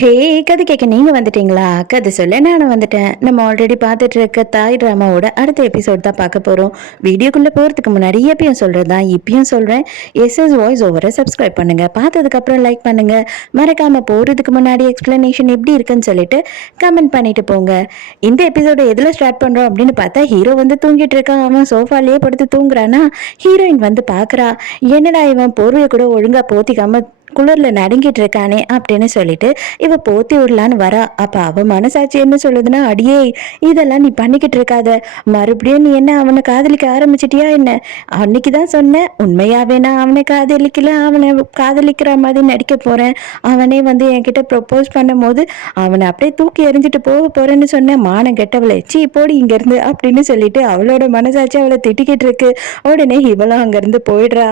ஹே! கதை கேட்க நீங்க வந்துட்டீங்களா? கதை சொல்ல நானும் வந்துட்டேன். நம்ம ஆல்ரெடி பார்த்துட்டு இருக்க தாய் ட்ராமாவோட அடுத்த எபிசோட் தான் பார்க்க போறோம். வீடியோக்குள்ள போறதுக்கு முன்னாடி எப்பயும் சொல்றது தான் இப்பயும் சொல்றேன். எஸ்எஸ் வாய்ஸ் ஓவர சப்ஸ்கிரைப் பண்ணுங்க. பார்த்ததுக்கப்புறம் லைக் பண்ணுங்க. மறக்காம போறதுக்கு முன்னாடி எக்ஸ்பிளனேஷன் எப்படி இருக்குன்னு சொல்லிட்டு கமெண்ட் பண்ணிட்டு போங்க. இந்த எபிசோட எதுல ஸ்டார்ட் பண்றோம் அப்படின்னு பார்த்தா ஹீரோ வந்து தூங்கிட்டு இருக்கான். அவன் சோஃபாலேயே படுத்து தூங்குறானா, ஹீரோயின் வந்து பார்க்கறா. என்னடா இவன் போர்வைய கூட ஒழுங்கா போத்திக்காம குளிர்ல நடுங்கிட்டு இருக்கானே அப்படின்னு சொல்லிட்டு இவ போத்தி விடலான்னு வரா. அப்ப அவ மனசாட்சி என்ன சொல்லுதுன்னா, அடியே இதெல்லாம் நீ பண்ணிக்கிட்டு இருக்காத, மறுபடியும் நீ என்ன அவனை காதலிக்க ஆரம்பிச்சிட்டியா என்ன? அன்னைக்குதான் சொன்னேன், உண்மையாவே நான் அவனை காதலிக்கல, அவனை காதலிக்கிற மாதிரி நடிக்க போறேன். அவனே வந்து என்கிட்ட ப்ரொப்போஸ் பண்ணும் போது அவனை அப்படியே தூக்கி எறிஞ்சிட்டு போக போறேன்னு சொன்னேன். மானம் கெட்டவளே, சீ போடி இங்க இருந்து அப்படின்னு சொல்லிட்டு அவளோட மனசாட்சி அவளை திட்டிக்கிட்டு இருக்கு. உடனே இவளும் அங்க இருந்து போயிடுறா.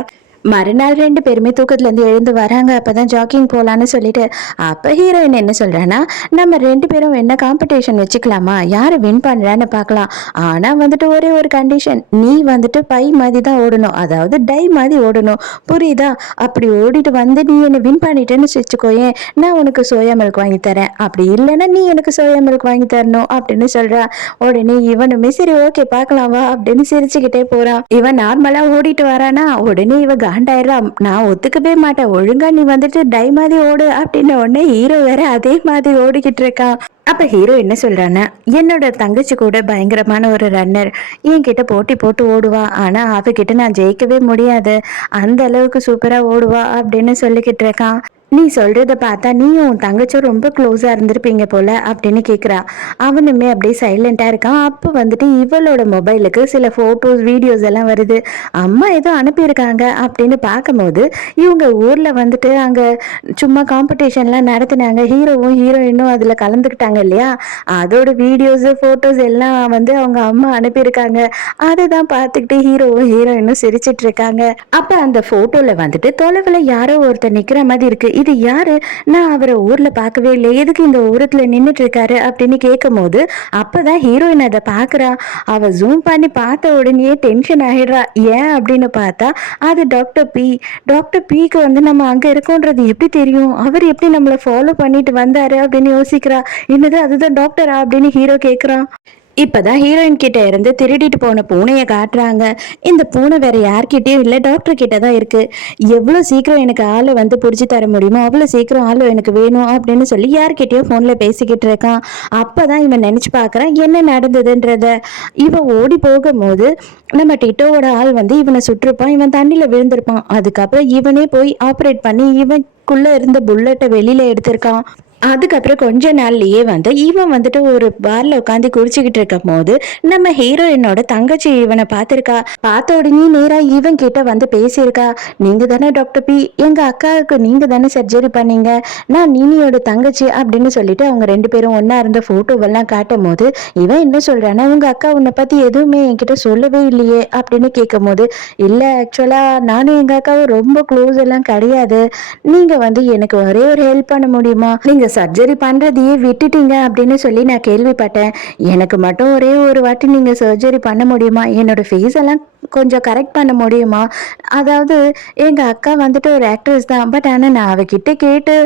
மறுநாள் 2 பேருமே தூக்கத்துல இருந்து எழுந்து வராங்க. அப்பதான் ஜாக்கிங் போலான்னு சொல்லிட்டு அப்ப ஹீரோயின் என்ன சொல்றான்னா, நம்ம 2 பேரும் என்ன காம்படிஷன் வச்சுக்கலாமா, யாரு வின் பண்றான்னு பார்க்கலாம். ஆனா வந்துட்டு ஒரே ஒரு கண்டிஷன், நீ வந்துட்டு பை மாதிரி தான் ஓடணும், அதாவது டை மாதிரி ஓடணும், புரியுதா? அப்படி ஓடிட்டு வந்து நீ என்ன வின் பண்ணிட்டேன்னு வச்சுக்கோயேன், நான் உனக்கு சோயா மில்க் வாங்கி தரேன், அப்படி இல்லைன்னா நீ எனக்கு சோயா மில்க் வாங்கி தரணும் அப்படின்னு சொல்றா. உடனே இவனுமே சரி ஓகே பார்க்கலாம் வா அப்படின்னு சிரிச்சுக்கிட்டே போறான். இவன் நார்மலா ஓடிட்டு வரானா, உடனே இவ காண்டாயிரா, நான் ஒத்துக்கவே மாட்டேன், ஒழுங்கா நீ வந்துட்டு டை மாதிரி ஓடு அப்படின்னு. உடனே ஹீரோ வேற அதே மாதிரி ஓடிக்கிட்டு இருக்கான். அப்ப ஹீரோ என்ன சொல்றான்னா, என்னோட தங்கச்சி கூட பயங்கரமான ஒரு ரன்னர், என்கிட்ட போட்டி போட்டு ஓடுவா, ஆனா அவகிட்ட நான் ஜெயிக்கவே முடியாது, அந்த அளவுக்கு சூப்பரா ஓடுவா அப்படின்னு சொல்லிக்கிட்டு இருக்கான். நீ சொல்றத பார்த்தா நீயும் உன் தங்கச்சும் ரொம்ப க்ளோஸா இருந்திருப்பீங்க போல அப்படின்னு கேக்குறா. அவனுமே அப்படியே சைலண்டா இருக்கான். அப்போ வந்துட்டு இவளோட மொபைலுக்கு சில போட்டோஸ் வீடியோஸ் எல்லாம் வருது. அம்மா ஏதோ அனுப்பியிருக்காங்க அப்படின்னு பார்க்கும்போது இவங்க ஊர்ல வந்துட்டு அங்க சும்மா காம்படிஷன்லாம் நடத்தினாங்க, ஹீரோவும் ஹீரோயினும் அதுல கலந்துக்கிட்டாங்க இல்லையா, அதோட வீடியோஸ் போட்டோஸ் எல்லாம் வந்து அவங்க அம்மா அனுப்பியிருக்காங்க. அதை தான் பார்த்துக்கிட்டு ஹீரோவும் ஹீரோயினும் சிரிச்சிட்டு இருக்காங்க. அப்ப அந்த போட்டோல வந்துட்டு தொலைவுல யாரோ ஒருத்தர் நிக்கிற மாதிரி இருக்கு. இது யாரு, நான் அவரை ஊர்ல பார்க்கவே இல்லை, எதுக்கு இந்த ஊரத்துல நின்னுட்டு இருக்காரு அப்படின்னு கேட்கும் போது அப்பதான் ஹீரோயின் அதை பாக்குறா. அவ ஜூம் பண்ணி பார்த்த உடனே டென்ஷன் ஆயிடுறா. ஏன் அப்படின்னு பார்த்தா அது டாக்டர் பி. டாக்டர் பிக்கு வந்து நம்ம அங்க இருக்கோன்றது எப்படி தெரியும், அவர் எப்படி நம்மளை ஃபாலோ பண்ணிட்டு வந்தாரு அப்படின்னு யோசிக்கிறா. என்னது அதுதான் டாக்டரா அப்படின்னு ஹீரோ கேக்குறான். இப்பதான் ஹீரோயின் கிட்ட இருந்து திருடிட்டு போன பூனையை காட்டுறாங்க. இந்த பூனை வேற யார்கிட்டயும் இல்ல, டாக்டர் கிட்ட தான் இருக்கு. எவ்வளவு சீக்கிரம் எனக்கு ஆளை வந்து புடிச்சு தர முடியுமோ அவ்வளவு சீக்கிரம் ஆளு எனக்கு வேணும் அப்படின்னு சொல்லி யார்கிட்டயோ போன்ல பேசிக்கிட்டு இருக்கான். அப்பதான் இவன் நினைச்சு பாக்குறான் என்ன நடந்ததுன்றத. இவன் ஓடி போகும்போது நம்ம டிட்டோவோட ஆள் வந்து இவனை சுட்டிருப்பான், இவன் தண்ணியில விழுந்திருப்பான். அதுக்கப்புறம் இவனே போய் ஆப்ரேட் பண்ணி இவனுக்குள்ள இருந்த புல்லட்டை வெளியில எடுத்திருக்கான். அதுக்கப்புறம் கொஞ்ச நாள்லயே வந்து இவன் வந்துட்டு ஒரு பார்ல உட்காந்து குடிச்சுக்கிட்டு இருக்கும் போது நம்ம ஹீரோயினோட தங்கச்சி இவனை பார்த்திருக்கா. பார்த்த உடனே நேரா இவன் கிட்ட வந்து பேசியிருக்கா. நீங்க தானே டாக்டர் பி, எங்க அக்காவுக்கு நீங்க தானே சர்ஜரி பண்ணீங்க, நான் நீனியோட தங்கச்சி அப்படின்னு சொல்லிட்டு அவங்க 2 பேரும் ஒன்னா இருந்த போட்டோவெல்லாம் காட்டும் போது இவன் என்ன சொல்றான்னா, உங்க அக்கா உன்னை பத்தி எதுவுமே என்கிட்ட சொல்லவே இல்லையே அப்படின்னு கேட்கும் போது, இல்ல ஆக்சுவலா நானும் எங்க அக்காவும் ரொம்ப க்ளோஸ் எல்லாம் கிடையாது, நீங்க வந்து எனக்கு ஒரே ஒரு ஹெல்ப் பண்ண முடியுமா, நீங்க சர்ஜரி பண்றதையே விட்டுட்டீங்க அப்படின்னு சொல்லி நான் கேள்விப்பட்டேன், எனக்கு மட்டும் ஒரே ஒரு வாட்டி நீங்க சர்ஜரி பண்ண முடியுமா, என்னோட ஃபேஸ் எல்லாம் கொஞ்சம் கரெக்ட் பண்ண முடியுமா, அதாவது எங்க அக்கா வந்துட்டு ஒரு ஆக்ட்ரஸ் தான், பட் ஆனா நான் அவகிட்ட கேட்டு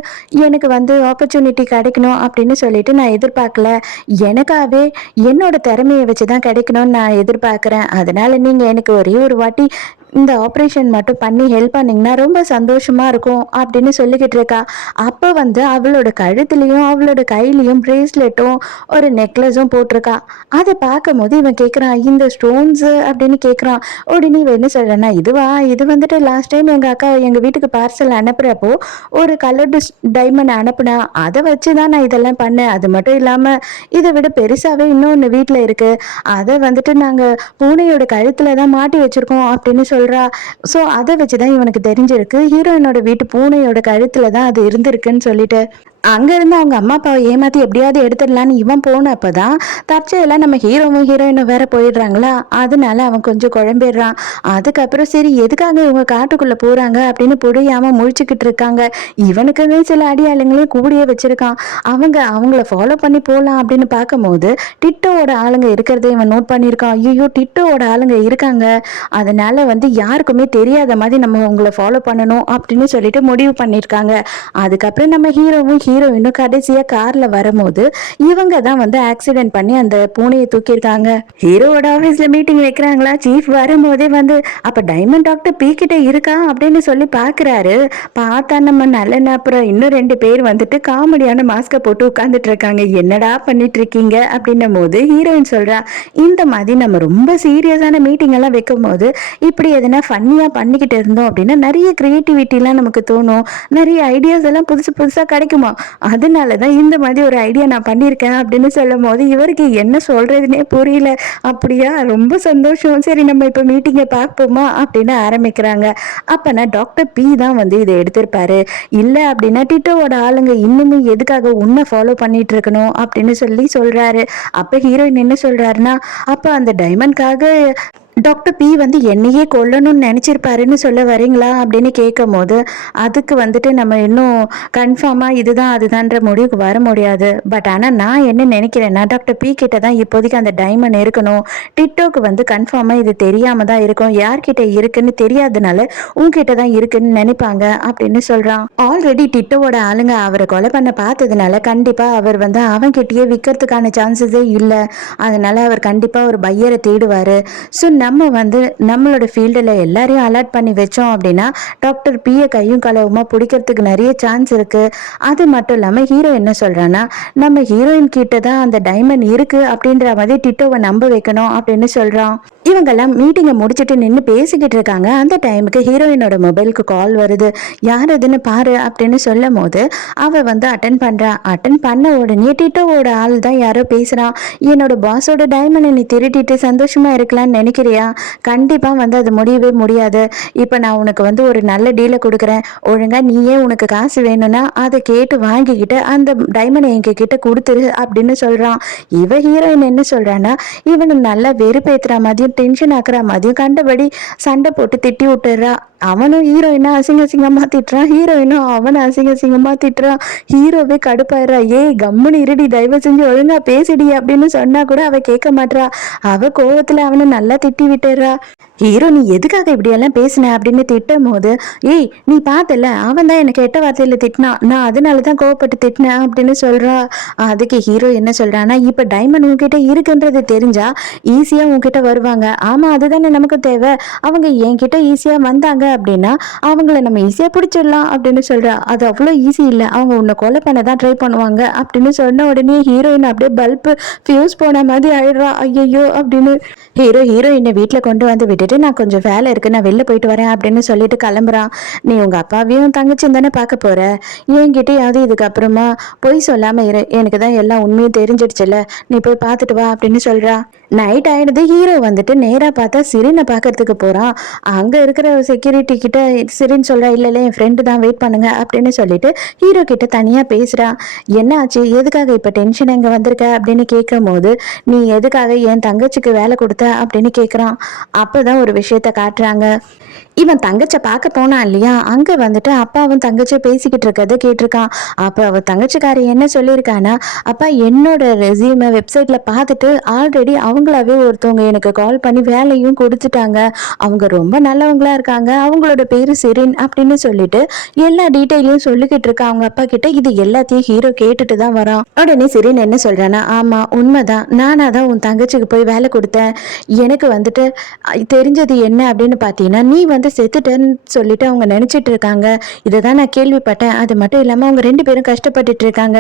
எனக்கு வந்து ஆப்பர்ச்சுனிட்டி கிடைக்கணும் அப்படின்னு சொல்லிட்டு நான் எதிர்பார்க்கல, எனக்காவே என்னோட திறமையை வச்சுதான் கிடைக்கணும்னு நான் எதிர்பார்க்கிறேன், அதனால நீங்க எனக்கு ஒரே ஒரு வாட்டி இந்த ஆப்ரேஷன் மட்டும் பண்ணி ஹெல்ப் பண்ணீங்கன்னா ரொம்ப சந்தோஷமா இருக்கும் அப்படின்னு சொல்லிக்கிட்டு இருக்கா. அப்போ வந்து அவளோட கழுத்துலையும் அவளோட கையிலையும் பிரேஸ்லெட்டும் ஒரு நெக்லஸும் போட்டிருக்கா. அதை பார்க்கும் போது இவன் கேட்குறான், இந்த ஸ்டோன்ஸ் அப்படின்னு கேட்குறான். உடனே இவன் என்ன சொல்றான்னா, இதுவா, இது வந்துட்டு லாஸ்ட் டைம் எங்கள் அக்கா எங்கள் வீட்டுக்கு பார்சல் அனுப்புகிறப்போ ஒரு கலர்டு டைமண்ட் அனுப்புனா, அதை வச்சு தான் நான் இதெல்லாம் பண்ணேன், அது மட்டும் இல்லாமல் இதை விட பெருசாகவே இன்னொன்று வீட்டில் இருக்குது, அதை வந்துட்டு நாங்கள் பூனையோட கழுத்தில் தான் மாட்டி வச்சுருக்கோம் அப்படின்னு சொல்கிறா. ஸோ அதை வச்சு தான் இவனுக்கு தெரிஞ்சிருக்கு ஹீரோயினோட வீட்டு பூனையோட கழுத்தில் தான் அது இருந்திருக்குன்னு சொல்லிட்டு. அங்கேருந்து அவங்க அம்மா அப்பாவை ஏமாற்றி எப்படியாவது எடுத்துடலான்னு இவன் போனப்பதான் தற்செயலாக நம்ம ஹீரோவும் ஹீரோயினும் வேற போயிடுறாங்களா, அதனால அவன் கொஞ்சம் குழம்பிடுறான். அதுக்கப்புறம் சரி எதுக்காக இவங்க காட்டுக்குள்ளே போகிறாங்க அப்படின்னு புரியாமல் முழிச்சுக்கிட்டு இருக்காங்க. இவனுக்குன்னு சில அடியாளுங்களையும் கூடியே வச்சிருக்கான். அவங்கள ஃபாலோ பண்ணி போகலாம் அப்படின்னு பார்க்கும்போது டிட்டோவோட ஆளுங்க இருக்கிறத இவன் நோட் பண்ணியிருக்கான். ஐயோ டிட்டோவோட ஆளுங்க இருக்காங்க, அதனால வந்து யாருக்குமே தெரியாத மாதிரி நம்ம உங்களை ஃபாலோ பண்ணணும் அப்படின்னு சொல்லிட்டு முடிவு பண்ணியிருக்காங்க. அதுக்கப்புறம் நம்ம ஹீரோவும் ஹீரோயினும் கடைசியா கார்ல வரும்போது இவங்க தான் வந்து ஆக்சிடென்ட் பண்ணி அந்த பூனையை தூக்கியிருக்காங்க. ஹீரோவோட ஆபீஸ்ல மீட்டிங் வைக்கிறாங்களா, சீஃப் வரும்போதே வந்து அப்ப டைமண்ட் டாக்டர் பி கிட்ட இருக்கா அப்படின்னு சொல்லி பாக்குறாரு. பார்த்தா நம்ம நல்ல அப்புறம் இன்னும் 2 பேர் வந்துட்டு காமெடியான மாஸ்க போட்டு உட்கார்ந்துட்டு இருக்காங்க. என்னடா பண்ணிட்டு இருக்கீங்க அப்படின்னும் போது ஹீரோயின் சொல்றா, இந்த மாதிரி நம்ம ரொம்ப சீரியஸான மீட்டிங் எல்லாம் வைக்கும் போது இப்படி எதனா ஃபன்னியா பண்ணிக்கிட்டு இருந்தோம் அப்படின்னா நிறைய கிரியேட்டிவிட்டி எல்லாம் நமக்கு தோணும், நிறைய ஐடியாஸ் எல்லாம் புதுசு புதுசா கிடைக்குமா, அதனாலதான் இந்த மாதிரி ஒரு ஐடியா நான் பண்ணியிருக்கேன் அப்படின்னு சொல்லும் போது இவருக்கு என்ன சொல்றதுன்னே புரியல. அப்படியா, ரொம்ப சந்தோஷம், சரி நம்ம இப்ப மீட்டிங்கை பார்ப்போமா அப்படின்னு ஆரம்பிக்கிறாங்க. அப்பனா டாக்டர் பி தான் வந்து இதை எடுத்திருப்பாரு. இல்ல அப்படின்னா டிட்டோவோட ஆளுங்க இன்னுமே எதுக்காக உன்னை ஃபாலோ பண்ணிட்டு இருக்கணும் அப்படின்னு சொல்லி சொல்றாரு. அப்ப ஹீரோயின் என்ன சொல்றாருன்னா, அப்ப அந்த டைமண்ட்காக டாக்டர் பி வந்து என்னையே கொல்லணும்னு நினைச்சிருப்பாருன்னு சொல்ல வரீங்களா அப்படின்னு கேட்கும் போது, அதுக்கு வந்துட்டு நம்ம இன்னும் கன்ஃபார்மா இதுதான் அதுதான்ற முடிவுக்கு வர முடியாது. பட் ஆனால் நான் என்ன நினைக்கிறேன்னா, டாக்டர் பி கிட்ட தான் இப்போதைக்கு அந்த டைமண்ட் இருக்கணும். டிட்டோக்கு வந்து கன்ஃபார்மா இது தெரியாம தான் இருக்கும், யார்கிட்ட இருக்குன்னு தெரியாதனால உங்ககிட்ட தான் இருக்குன்னு நினைப்பாங்க அப்படின்னு சொல்றான். ஆல்ரெடி டிட்டோவோட ஆளுங்க அவரை கொலை பண்ண பார்த்ததுனால கண்டிப்பா அவர் வந்து அவன்கிட்டயே விற்கிறதுக்கான சான்சஸே இல்லை. அதனால அவர் கண்டிப்பா ஒரு பையரை தேடுவாரு. ஸோ நம்ம வந்து நம்மளோட ஃபீல்டில் எல்லாரையும் அலர்ட் பண்ணி வச்சோம் அப்படின்னா டாக்டர் பியை கையும் களவுமா பிடிக்கிறதுக்கு நிறைய சான்ஸ் இருக்கு. அது மட்டும் இல்லாமல் ஹீரோ என்ன சொல்றான்னா, நம்ம ஹீரோயின் கிட்ட தான் அந்த டைமண்ட் இருக்கு அப்படின்ற மாதிரி டிட்டோவை நம்ப வைக்கணும் அப்படின்னு சொல்றான். இவங்கெல்லாம் மீட்டிங்கை முடிச்சுட்டு நின்று பேசிக்கிட்டு இருக்காங்க. அந்த டைமுக்கு ஹீரோயினோட மொபைலுக்கு கால் வருது. யார் அதுன்னு பாரு அப்படின்னு சொல்லும் போது அவ வந்து அட்டன் பண்றா. அட்டன் பண்ண உடனே டிட்டோவோட ஆள் தான் யாரோ பேசுறான். என்னோட பாஸோட டைமண்டை நீ திருட்டிட்டு சந்தோஷமா இருக்கலாம்னு நினைக்கிறியா? கண்டிப்பா வந்து அது முடியவே முடியாது. இப்ப நான் உனக்கு வந்து ஒரு நல்ல டீலை கொடுக்குறேன், ஒழுங்கா நீயே உனக்கு காசு வேணும்னா அதை கேட்டு வாங்கிக்கிட்டு அந்த டைமண்டை எங்க கிட்ட கொடுத்துரு அப்படின்னு சொல்றான். இவ ஹீரோயின் என்ன சொல்றான்னா, இவனு நல்லா வெறுப்பேத்துற மாதிரியும் டென்ஷன் ஆக்குற மாதிரியும் கண்டபடி சண்டை போட்டு திட்டி விட்டுறா. அவனும் ஹீரோயினா அசிங்க அசிங்கமா திட்டுறான், ஹீரோயினும் அவனை அசிங்க அசிங்கமா திட்டுறான். ஹீரோவே கடுப்பாயிரா. ஏய் கம்முனு இருடி, தயவு செஞ்சு ஒழுங்கா பேசிடி அப்படின்னு சொன்னா கூட அவ கேட்க மாட்றா. அவ கோவத்துல அவனை நல்லா திட்டி விட்டுறா. ஹீரோ நீ எதுக்காக இப்படியெல்லாம் பேசின அப்படின்னு திட்டும் போது, ஏய் நீ பார்த்தல அவன் தான் எனக்கு கெட்ட வார்த்தையில திட்டினான், நான் அதனாலதான் கோவப்பட்டு திட்டினேன் அப்படின்னு சொல்றா. அதுக்கு ஹீரோ என்ன சொல்றான்னா, இப்ப டைமண்ட் உன்கிட்ட இருக்குன்றது தெரிஞ்சா ஈஸியா உன்கிட்ட வருவாங்க. ஆமா அதுதானே நமக்கு தேவை. அவங்க என்கிட்ட ஈஸியா வந்தாங்க அப்படின்னா அவங்கள நம்ம ஈஸியா பிடிச்சிடலாம் அப்படின்னு சொல்றா. அது அவ்வளோ ஈஸி இல்லை, அவங்க உன்னை கொலை பண்ண தான் ட்ரை பண்ணுவாங்க அப்படின்னு சொன்ன உடனே ஹீரோயின் அப்படியே பல்பு ஃபியூஸ் போன மாதிரி ஆயிடுறா. ஐயோ அப்படின்னு ஹீரோயினை வீட்டில் கொண்டு வந்து விட்டுட்டு, நான் கொஞ்சம் வேலை இருக்கு, நான் வெளில போயிட்டு வரேன் அப்படின்னு சொல்லிட்டு கிளம்புறான். நீ உங்க அப்பாவையும் தங்கச்சியும் தானே பார்க்க போற, என்கிட்டயாவது இதுக்கப்புறமா பொய் சொல்லாம இரு, எனக்கு தான் எல்லா உண்மையும் தெரிஞ்சிடுச்சுல, நீ போய் பார்த்துட்டு வா அப்படின்னு சொல்றா. நைட் ஆயிடுது. ஹீரோ வந்துட்டு நேரா பார்த்தா சிரினை பார்க்கறதுக்கு போறான். அங்க இருக்கிற செக்யூரிட்டி கிட்ட சிரின்னு சொல்றா, இல்ல இல்ல என் ஃப்ரெண்டு தான், வெயிட் பண்ணுங்க அப்படின்னு சொல்லிட்டு ஹீரோ கிட்ட தனியா பேசுறா. என்ன ஆச்சு, எதுக்காக இப்ப டென்ஷன் எங்க வந்திருக்க அப்படின்னு கேட்கும் போது, நீ எதுக்காக என் தங்கச்சிக்கு வேலை கொடுத்த அப்படின்னு கேட்குறான். அப்பதான் ஒரு விஷயத்த காட்டுறாங்க. இவன் தங்கச்சை பார்க்க போனான் இல்லையா, அங்க வந்துட்டு அப்பாவும் தங்கச்சியும் பேசிக்கிட்டு இருக்கிறத கேட்டிருக்கான். அப்ப அவ தங்கச்சிக்காரி என்ன சொல்லியிருக்கானா, அப்பா என்னோட ரெசியூமை வெப்சைட்ல பார்த்துட்டு ஆல்ரெடி அவங்களாவே ஒருத்தவங்க எனக்கு கால் பண்ணி வேலையும் கொடுத்துட்டாங்க, அவங்க ரொம்ப நல்லவங்களா இருக்காங்க, அவங்களோட பேரு சிரின் அப்படின்னு சொல்லிட்டு எல்லா டீட்டெயிலையும் சொல்லிக்கிட்டு இருக்கா அவங்க அப்பா கிட்ட. இது எல்லாத்தையும் ஹீரோ கேட்டுட்டு தான் வரான். உடனே சிரின் என்ன சொல்றானா, ஆமா உண்மைதான், நானா தான் உன் தங்கச்சிக்கு போய் வேலை கொடுத்தேன். எனக்கு வந்துட்டு தெரிஞ்சது என்ன அப்படின்னு பார்த்தீங்கன்னா, நீ வந்து செத்துட்டேன்னு சொல்லிட்டு அவங்க நினைச்சிட்டு இருக்காங்க. இதை தான் நான் கேள்விப்பட்டேன். அது மட்டும் இல்லாமல் அவங்க 2 பேரும் கஷ்டப்பட்டுட்டு இருக்காங்க.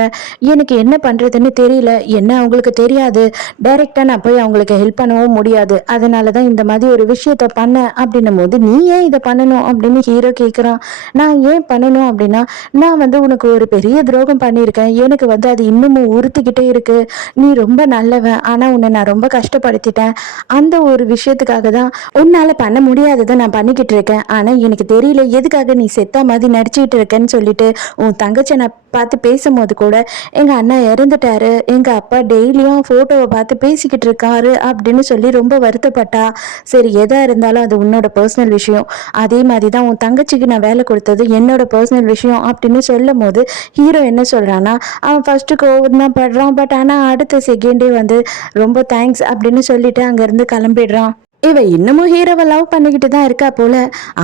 எனக்கு என்ன பண்றதுன்னு தெரியல. என்ன அவங்களுக்கு தெரியாது, டைரக்டா நான் போய் அவங்களுக்கு ஹெல்ப் பண்ணவும் முடியாது. அதனால தான் இந்த மாதிரி ஒரு விஷயத்த பண்ண அப்படின்னும் போது, நீ ஏன் இதை பண்ணணும் அப்படின்னு ஹீரோ கேட்குறான். நான் ஏன் பண்ணணும் அப்படின்னா, நான் வந்து உனக்கு ஒரு பெரிய துரோகம் பண்ணியிருக்கேன், எனக்கு வந்து அது இன்னமும் உறுத்திக்கிட்டே இருக்கு. நீ ரொம்ப நல்லவன், ஆனா உன்னை நான் ரொம்ப கஷ்டப்படுத்திட்டேன். அந்த ஒரு விஷயத்துக்காக தான் உன்னால பண்ண முடியாததை நான் பண்ணிக்கிட்டு இருக்கேன். ஆனா எனக்கு தெரியல எதுக்காக நீ செத்த மாதிரி நடிச்சுக்கிட்டு இருக்கேன்னு சொல்லிட்டு உன் தங்கச்சி நான் பார்த்து பேசும்போது கூட, எங்க அண்ணா இறந்துட்டாரு, எங்க அப்பா டெய்லியும் போட்டோவை பார்த்து பேசிக்கிட்டு இருக்காரு அப்படின்னு சொல்லி ரொம்ப வருத்தப்பட்டா. சரி எதா இருந்தாலும் அது உன்னோட பர்சனல் விஷயம், அதே மாதிரி தான் உன் தங்கச்சிக்கு நான் வேலை கொடுத்தது என்னோட பர்சனல் விஷயம் அப்படின்னு சொல்லும் போது ஹீரோ என்ன சொல்றான்னா, அவன் ஃபர்ஸ்ட் கோவம் தான் படுறான். பட் ஆனா அடுத்த செகண்டே வந்து ரொம்ப தேங்க்ஸ் அப்படின்னு சொல்லிட்டு அங்கிருந்து கிளம்பிடுறான். இவ இன்னமும் ஹீரோவை லவ் பண்ணிக்கிட்டு தான் இருக்கா போல.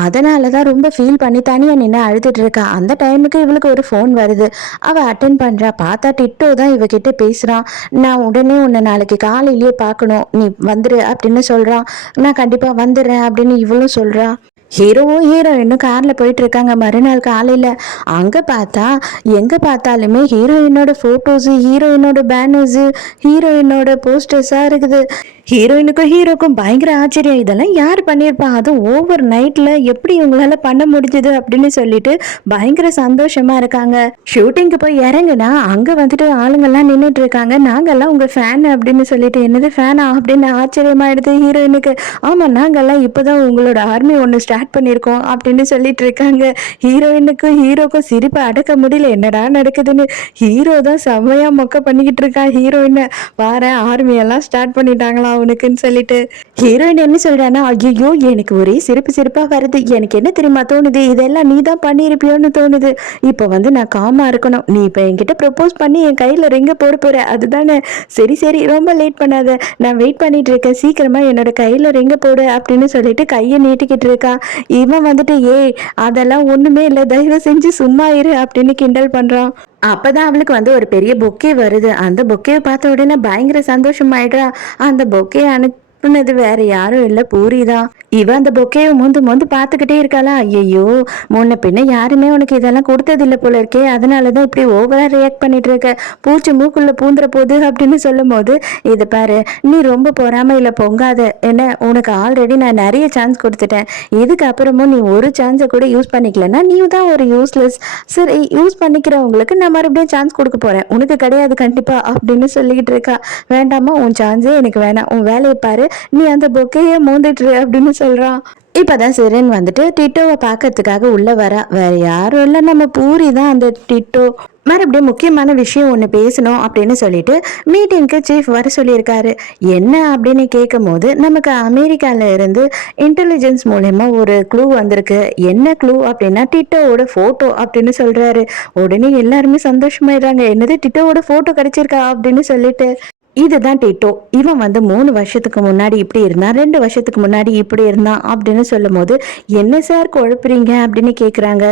அதனால தான் ரொம்ப ஃபீல் பண்ணி தனியா நின்று அழுதுட்டு இருக்கா. அந்த டைமுக்கு இவளுக்கு ஒரு ஃபோன் வருது. அவ அட்டென்ட் பண்றா. பார்த்தா டிட்டோ தான் இவகிட்ட பேசுறான். நான் உடனே உன்னை நாளைக்கு காலையிலேயே பார்க்கணும், நீ வந்துரு அப்படின்னு சொல்றான். நான் கண்டிப்பா வந்துடுறேன் அப்படின்னு இவளும் சொல்றா. ஹீரோவும் ஹீரோயினும் கார்ல போயிட்டு இருக்காங்க மறுநாள் காலையில. அங்க பார்த்தா எங்க பார்த்தாலுமே ஹீரோயினோட போட்டோஸ், ஹீரோயினோட பேனர்ஸ், ஹீரோயினோட போஸ்டர்ஸா இருக்குது. ஹீரோயினுக்கும் ஹீரோக்கும் பயங்கர ஆச்சரியம். இதெல்லாம் யார் பண்ணியிருப்பா, அதுவும் ஓவர் நைட்ல எப்படி இவங்களால பண்ண முடிஞ்சது அப்படின்னு சொல்லிட்டு பயங்கர சந்தோஷமா இருக்காங்க. ஷூட்டிங்க்கு போய் இறங்குனா அங்க வந்துட்டு ஆளுங்கெல்லாம் நின்றுட்டு இருக்காங்க. நாங்கெல்லாம் உங்க ஃபேன் அப்படின்னு சொல்லிட்டு, என்னது ஃபேனா அப்படின்னு ஆச்சரியமாயிடுது ஹீரோயினுக்கு. ஆமா, நாங்கெல்லாம் இப்பதான் உங்களோட ஆர்மி ஒன்று ஸ்டார்ட் பண்ணியிருக்கோம் அப்படின்னு சொல்லிட்டு இருக்காங்க. ஹீரோயினுக்கும் ஹீரோக்கும் சிரிப்பை அடக்க முடியல, என்னடா நடக்குதுன்னு. ஹீரோ தான் செம்மையா மொக்க பண்ணிக்கிட்டு இருக்கா ஹீரோயினை. பாரு, ஆர்மி எல்லாம் ஸ்டார்ட் பண்ணிட்டாங்களா அவனுக்குன்னு சொல்லிட்டு. ஹீரோயின் என்ன சொல்றான்னா, ஐயோ எனக்கு ஒரே சிரிப்பு சிரிப்பா வருது, எனக்கு என்ன தெரியுமா தோணுது, இதெல்லாம் நீ தான் பண்ணியிருப்பியோன்னு தோணுது. இப்போ வந்து நான் காமா இருக்கணும், நீ இப்போ என்கிட்ட ப்ரப்போஸ் பண்ணி என் கையில ரிங்க போட போற அதுதானே. சரி சரி, ரொம்ப லேட் பண்ணாத, நான் வெயிட் பண்ணிட்டு இருக்கேன், சீக்கிரமா என்னோட கையில ரிங்க போடு அப்படின்னு சொல்லிட்டு கையை நீட்டிக்கிட்டு இருக்கா. இவன் வந்துட்டு ஏய் அதெல்லாம் ஒண்ணுமே இல்லை, தயவு செஞ்சு சும்மா இரு அப்படின்னு கிண்டல் பண்றான். அப்பதான் அவளுக்கு வந்து ஒரு பெரிய பொக்கே வருது. அந்த பொக்கையை பார்த்த உடனே பயங்கர சந்தோஷமாயிடுறா. அந்த பொக்கையை அனுப்புனது வேற யாரும் இல்ல, பூரிதான். இவ அந்த பொக்கையை மோந்து மோந்து பார்த்துக்கிட்டே இருக்காளா. ஐயோ, முன்ன பின்ன யாருமே உனக்கு இதெல்லாம் கொடுத்தது இல்லை போல இருக்கே, அதனாலதான் இப்படி ஓவரா ரியாக்ட் பண்ணிட்டு இருக்க, பூச்சி மூக்குள்ள பூந்துற போது அப்படின்னு சொல்லும் போது, இதை பாரு, நீ ரொம்ப பொறாமையில பொங்காத, என்ன உனக்கு ஆல்ரெடி நான் நிறைய சான்ஸ் கொடுத்துட்டேன், இதுக்கப்புறமும் நீ ஒரு சான்ஸை கூட யூஸ் பண்ணிக்கலன்னா நீ தான் ஒரு யூஸ்லெஸ். சரி, யூஸ் பண்ணிக்கிறவங்களுக்கு நான் மறுபடியும் சான்ஸ் கொடுக்க போறேன், உனக்கு கிடையாது கண்டிப்பா அப்படின்னு சொல்லிக்கிட்டு இருக்கா. வேண்டாமா, உன் சான்ஸே எனக்கு வேணாம், உன் வேலையை பாரு, நீ அந்த பொக்கையே மோந்துட்டு அப்படின்னு சொல்றான். இப்பதான் சிரன் வந்துட்டு டிட்டோவை பார்க்கறதுக்காக உள்ள வரா. வேற யாரும் இல்லை, நம்ம பூரி தான் அந்த டிட்டோ. மறுபடியும் முக்கியமான விஷயம் ஒன்று பேசணும் அப்படின்னு சொல்லிட்டு மீட்டிங்க்கு சீஃப் வர சொல்லியிருக்காரு. என்ன அப்படின்னு கேட்கும் போது, நமக்கு அமெரிக்கால இருந்து இன்டெலிஜென்ஸ் மூலயமா ஒரு க்ளூ வந்திருக்கு. என்ன க்ளூ அப்படின்னா டிட்டோவோட போட்டோ அப்படின்னு சொல்றாரு. உடனே எல்லாருமே சந்தோஷமாயிடுறாங்க. என்னது, டிட்டோவோட போட்டோ கிடைச்சிருக்கா அப்படின்னு சொல்லிட்டு. இதுதான் டிட்டோ. இவன் வந்து 3 வருஷத்துக்கு முன்னாடி இப்படி இருந்தான், 2 வருஷத்துக்கு முன்னாடி இப்படி இருந்தான் அப்படின்னு சொல்லும் போது, என்ன சார் குழப்புறீங்க அப்படின்னு கேட்குறாங்க.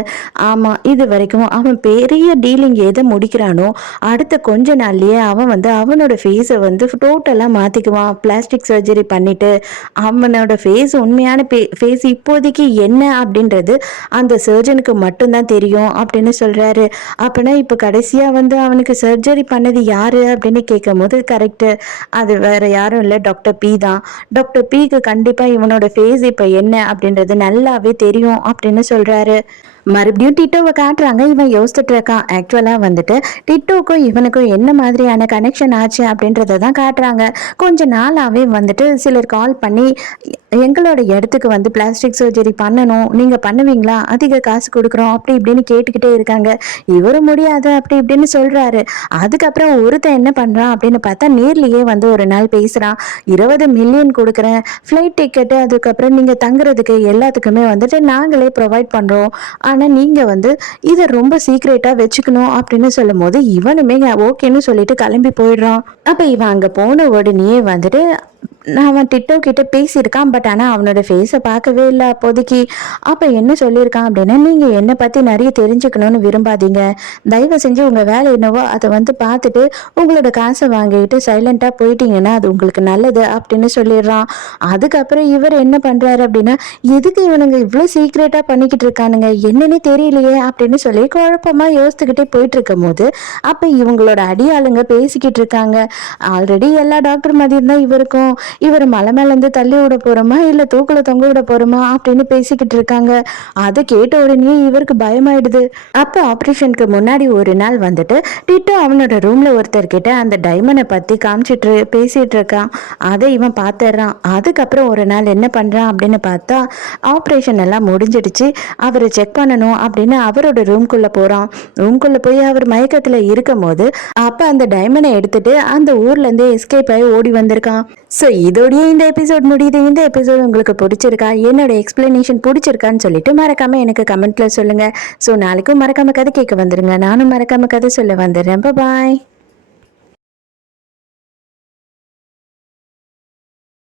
ஆமாம், இது வரைக்கும் அவன் பெரிய டீலிங் எதை முடிக்கிறானோ அடுத்த கொஞ்ச நாள்லயே அவன் வந்து அவனோட ஃபேஸை வந்து டோட்டலாக மாற்றிக்குவான். பிளாஸ்டிக் சர்ஜரி பண்ணிட்டு அவனோட ஃபேஸ், உண்மையான ஃபேஸ் இப்போதைக்கு என்ன அப்படின்றது அந்த சர்ஜனுக்கு மட்டும்தான் தெரியும் அப்படின்னு சொல்கிறாரு. அப்படின்னா இப்போ கடைசியாக வந்து அவனுக்கு சர்ஜரி பண்ணது யாரு அப்படின்னு கேட்கும் போது, கரெக்ட், அது வேற யாரும் இல்லை, டாக்டர் பி தான். டாக்டர் பிக்கு கண்டிப்பா இவனோட ஃபேஸ் இப்ப என்ன அப்படின்றது நல்லாவே தெரியும் அப்படின்னு சொல்றாரு. மறுபடியும் டிட்டோவை காட்டுறாங்க. இவன் யோசிச்சுட்டு இருக்கான். ஆக்சுவலாக வந்துட்டு டிட்டோக்கும் இவனுக்கும் என்ன மாதிரியான கனெக்ஷன் ஆச்சு அப்படின்றத தான் காட்டுறாங்க. கொஞ்ச நாளாகவே வந்துட்டு சிலர் கால் பண்ணி எங்களோட இடத்துக்கு வந்து பிளாஸ்டிக் சர்ஜரி பண்ணணும், நீங்கள் பண்ணுவீங்களா, அதிக காசு கொடுக்குறோம் அப்படி இப்படின்னு கேட்டுக்கிட்டே இருக்காங்க. இவரும் முடியாது அப்படி இப்படின்னு சொல்கிறாரு. அதுக்கப்புறம் ஒருத்தன் என்ன பண்ணுறான் அப்படின்னு பார்த்தா, நேர்லேயே வந்து ஒரு நாள் பேசுகிறான். 20 மில்லியன் கொடுக்குறேன், ஃப்ளைட் டிக்கெட்டு, அதுக்கப்புறம் நீங்கள் தங்குறதுக்கு எல்லாத்துக்குமே வந்துட்டு நாங்களே ப்ரொவைட் பண்ணுறோம், ஆனால் நீங்கள் வந்து இதை ரொம்ப சீக்ரெட்டாக வச்சுக்கணும் அப்படின்னு சொல்லும் போது இவனுமே ஓகேன்னு சொல்லிட்டு கிளம்பி போயிடுறான். அப்போ இவன் அங்கே போன உடனே வந்துட்டு அவன் டிட்டோ கிட்ட பேசியிருக்கான். பட் ஆனால் அவனோட ஃபேஸை பார்க்கவே இல்லை அப்போதைக்கு. அப்போ என்ன சொல்லியிருக்கான் அப்படின்னா, நீங்கள் என்னை பற்றி நிறைய தெரிஞ்சுக்கணும்னு விரும்பாதீங்க, தயவு செஞ்சு உங்கள் வேலை என்னவோ அதை வந்து பார்த்துட்டு உங்களோட காசை வாங்கிட்டு சைலண்ட்டாக போயிட்டீங்கன்னா அது உங்களுக்கு நல்லது அப்படின்னு சொல்லிடுறான். அதுக்கப்புறம் இவர் என்ன பண்ணுறாரு அப்படின்னா, எதுக்கு இவனுங்க இவ்வளோ சீக்ரெட்டாக பண்ணிக்கிட்டு இருக்கானுங்க என்னன்னே தெரியலையே அப்படின்னு சொல்லி குழப்பமாக யோசித்துக்கிட்டே போயிட்டு இருக்கும் போது, அப்போ இவங்களோட அடியாளுங்க பேசிக்கிட்டு இருக்காங்க. ஆல்ரெடி எல்லா டாக்டர் மாதிரி தான் இவருக்கும், இவர் மலை மேலேருந்து தள்ளி விட போறோமா இல்லை தூக்கில் தொங்க விட போறோமா அப்படின்னு பேசிக்கிட்டு இருக்காங்க. அதை கேட்ட உடனே இவருக்கு பயமாயிடுது. அப்போ ஆப்ரேஷனுக்கு முன்னாடி ஒரு நாள் வந்துட்டு டிட்டோ அவனோட ரூம்ல ஒருத்தர்கிட்ட அந்த டைமண்டை பற்றி காமிச்சிட்டு பேசிட்டு இருக்கான். அதை இவன் பார்த்துடுறான். அதுக்கப்புறம் ஒரு நாள் என்ன பண்ணுறான் அப்படின்னு பார்த்தா, ஆப்ரேஷன் எல்லாம் முடிஞ்சிடுச்சு, அவரை செக் பண்ணணும் அப்படின்னு அவரோட ரூம்குள்ளே போகிறான். ரூம்குள்ளே போய் அவர் மயக்கத்தில் இருக்கும் போது அப்போ அந்த டைமண்டை எடுத்துட்டு அந்த ஊர்லேருந்து எஸ்கேப் ஆகி ஓடி வந்திருக்கான். ஸோ இதோடய இந்த எபிசோட் முடியுது. இந்த எபிசோட் உங்களுக்கு பிடிச்சிருக்கா, என்னோட எக்ஸ்பிளனேஷன் பிடிச்சிருக்கான்னு சொல்லிட்டு மறக்காம எனக்கு கமெண்ட்ல சொல்லுங்க. ஸோ நாளைக்கும் மறக்காம கதை கேட்க வந்துருங்க, நானும் மறக்காம கதை சொல்ல வந்துடுறேன். பாய்.